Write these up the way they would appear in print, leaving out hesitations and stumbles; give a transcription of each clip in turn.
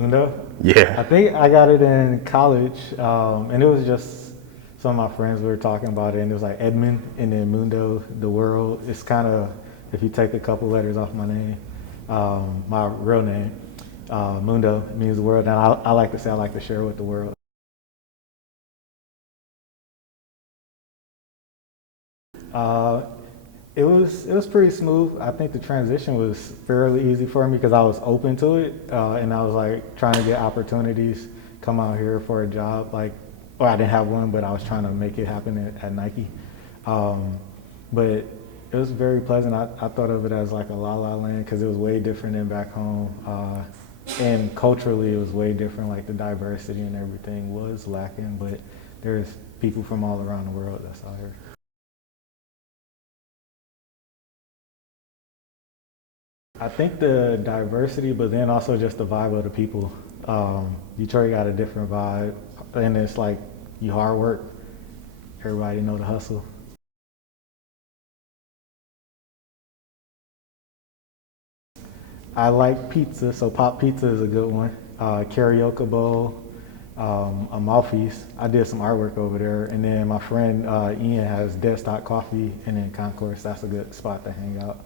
Mundo? I Yeah. think I got it in college, and it was just some of my friends were talking about it, and it was like Edmund and then Mundo, the world. It's kind of, if you take a couple letters off my name, my real name, Mundo means the world, and I like to say I like to share with the world. Uh, it was pretty smooth. I think the transition was fairly easy for me because I was open to it, and I was like trying to get opportunities, come out here for a job, like, or I didn't have one, but I was trying to make it happen at Nike. Um, but it was very pleasant. I thought of it as like a la la land because it was way different than back home, and culturally it was way different. Like the diversity and everything was lacking, but there's people from all around the world that's out here. I think the diversity, but then also just the vibe of the people. Detroit got a different vibe, and it's like you hard work. Everybody know the hustle. I like pizza, so pop pizza is a good one. Karaoke bowl, Amalfi's. I did some artwork over there, and then my friend Ian has Dead Stock Coffee, and then Concourse. That's a good spot to hang out.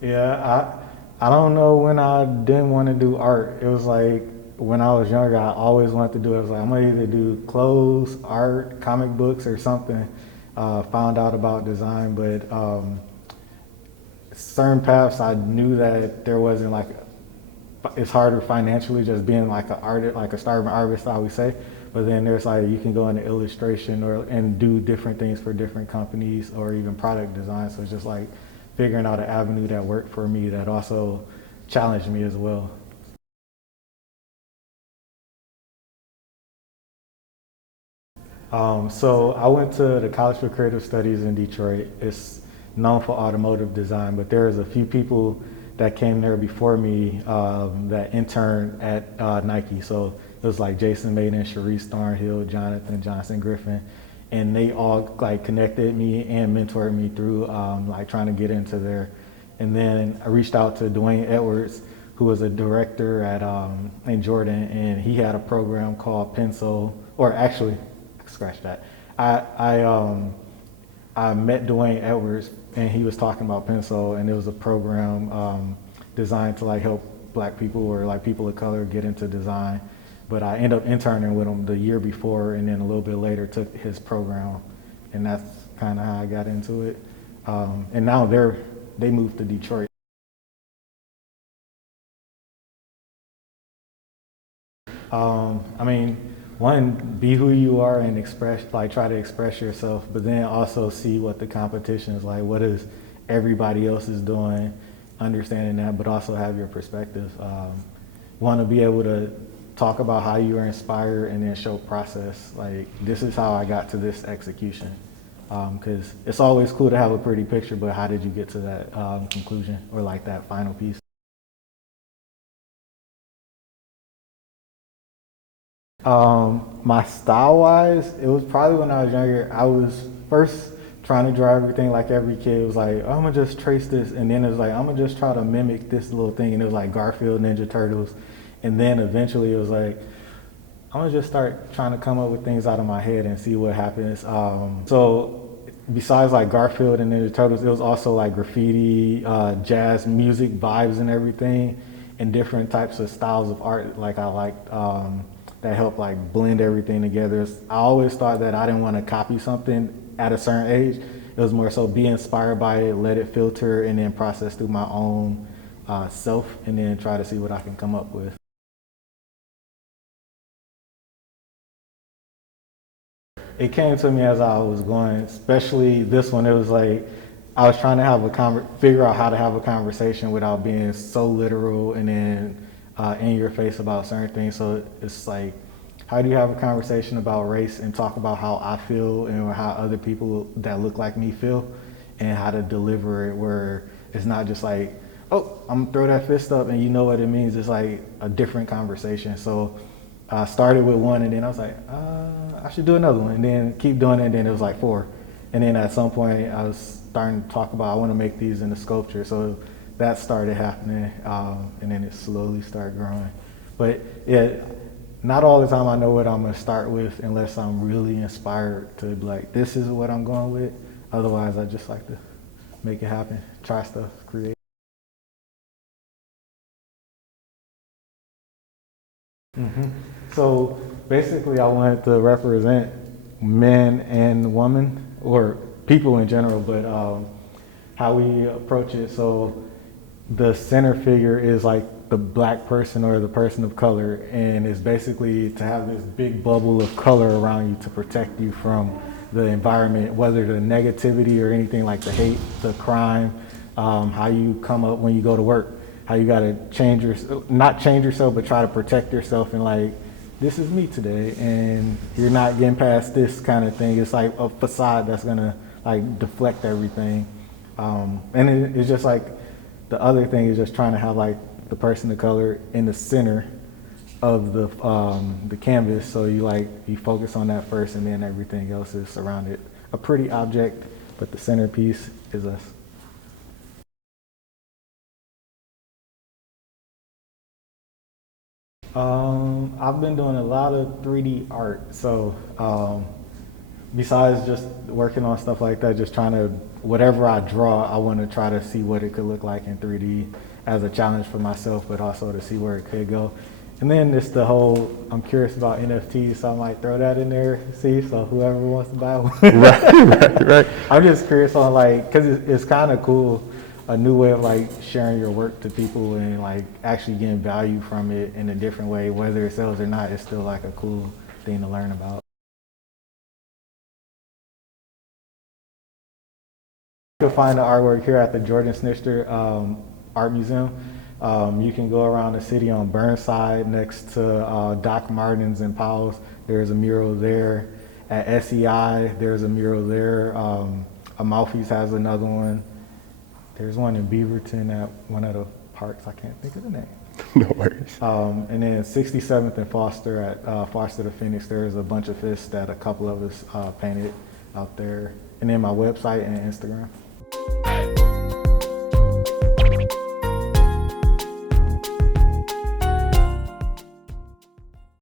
Yeah, I don't know when I didn't want to do art. It was like when I was younger, I always wanted to do it. I was like, I'm gonna either do clothes, art, comic books, or something. Found out about design, but certain paths I knew that there wasn't like it's harder financially just being like an artist, like a starving artist, I would say. But then there's like you can go into illustration or and do different things for different companies or even product design. So it's just like figuring out an avenue that worked for me that also challenged me as well. So I went to the College for Creative Studies in Detroit. It's known for automotive design, but there's a few people that came there before me that interned at Nike. So it was like Jason Maiden, Sharice Thornhill, Jonathan Johnson Griffin, and they all like connected me and mentored me through like trying to get into there. And then I reached out to Dwayne Edwards, who was a director at in Jordan, and he had a program called Pencil, or actually scratch that. I I um I met Dwayne Edwards and he was talking about Pencil and it was a program designed to like help black people or like people of color get into design. But I ended up interning with him the year before and then a little bit later took his program and that's kind of how I got into it. And now they moved to Detroit. I mean, one, be who you are and express, like try to express yourself, but then also see what the competition is like. What is everybody else is doing, understanding that, but also have your perspective. Want to be able to talk about how you were inspired and then show process. Like this is how I got to this execution. Because it's always cool to have a pretty picture, but how did you get to that conclusion or like that final piece? My style wise, it was probably when I was younger. I was first trying to draw everything like every kid. It was like, oh, I'm gonna just trace this, and then it was like, I'm gonna just try to mimic this little thing, and it was like Garfield, Ninja Turtles, and then eventually it was like, I'm gonna just start trying to come up with things out of my head and see what happens. So besides like Garfield and Ninja Turtles, it was also like graffiti, jazz music vibes and everything, and different types of styles of art. Like I liked that helped like blend everything together. I always thought that I didn't want to copy something at a certain age. It was more so be inspired by it, let it filter, and then process through my own self, and then try to see what I can come up with. It came to me as I was going, especially this one. It was like I was trying to have figure out how to have a conversation without being so literal and then in your face about certain things. So it's like, how do you have a conversation about race and talk about how I feel and how other people that look like me feel, and how to deliver it where it's not just like, oh, I'm gonna throw that fist up and you know what it means. It's like a different conversation. So I started with one and then I was like, I should do another one and then keep doing it and then it was like four. And then at some point I was starting to talk about, I want to make these into sculpture. So that started happening, and then it slowly started growing. But yeah, not all the time I know what I'm gonna start with unless I'm really inspired to be like, this is what I'm going with. Otherwise, I just like to make it happen, try stuff, create. So basically, I wanted to represent men and women, or people in general, but how we approach it. So the center figure is like the black person or the person of color, and it's basically to have this big bubble of color around you to protect you from the environment, whether the negativity or anything like the hate, the crime, how you come up when you go to work, how you got to change not change yourself, but try to protect yourself, and like, this is me today, and you're not getting past this kind of thing. It's like a facade that's gonna like deflect everything, and it's just like the other thing is just trying to have like the person of color in the center of the canvas. So you focus on that first, and then everything else is surrounded. A pretty object, but the centerpiece is us. I've been doing a lot of 3D art. So besides just working on stuff like that, just trying to, whatever I draw, I want to try to see what it could look like in 3D as a challenge for myself, but also to see where it could go. And then it's the whole, I'm curious about NFTs, so I might throw that in there, see, so whoever wants to buy one. Right. I'm just curious on like, cause it's kind of cool, a new way of like sharing your work to people and like actually getting value from it in a different way, whether it sells or not, it's still like a cool thing to learn about. You can find the artwork here at the Jordan Snitzer Art Museum. You can go around the city on Burnside next to Doc Martens and Powell's. There's a mural there. At SEI, there's a mural there. Amalfi's has another one. There's one in Beaverton at one of the parks. I can't think of the name. No worries. And then 67th and Foster at Foster the Phoenix, there's a bunch of fish that a couple of us painted out there. And then my website and Instagram.